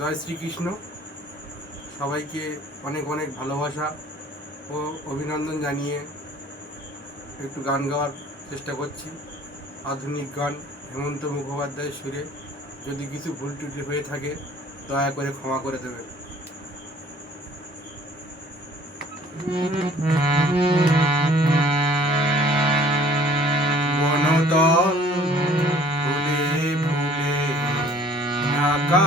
জয় শ্রীকৃষ্ণ। সবাইকে অনেক অনেক ভালোবাসা ও অভিনন্দন জানিয়ে একটু গান গাওয়ার চেষ্টা করছি। আধুনিক গান, হেমন্ত মুখোপাধ্যায়ের সুরে। যদি কিছু ভুল ত্রুটি হয়ে থাকে, দয়া করে ক্ষমা করে দেবেন। বনদল ফুলে ফুলে ঢাকা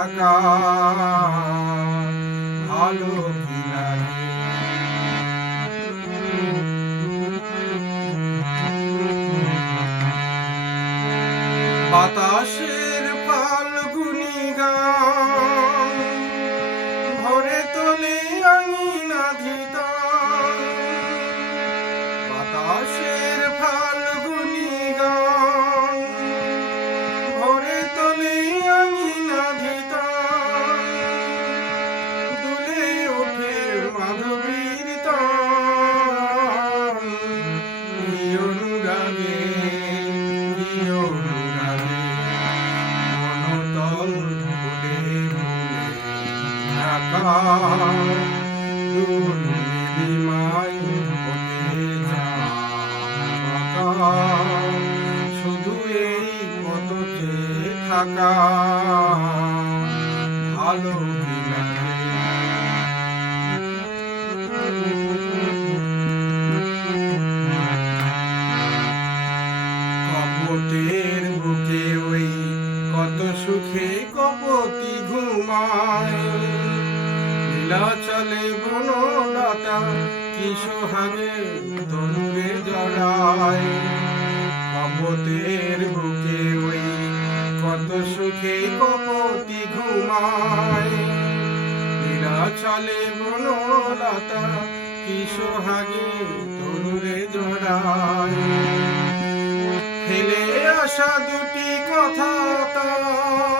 থাকা ভালো কি লাগে ওঠে শুধু এই থাকা ভালো কপটের বুকে ওই কত সুখে কপতি ঘুমায়। লীলা চলে বনলতা, কি সোহাগে তনুরে জড়ায়? কপটের বুকে ওই কত সুখে কপতি ঘুমায়। লীলা চলে বনলতা, কি সোহাগে তনুরে জড়ায়? ফেলে আসা দুটি কথা তার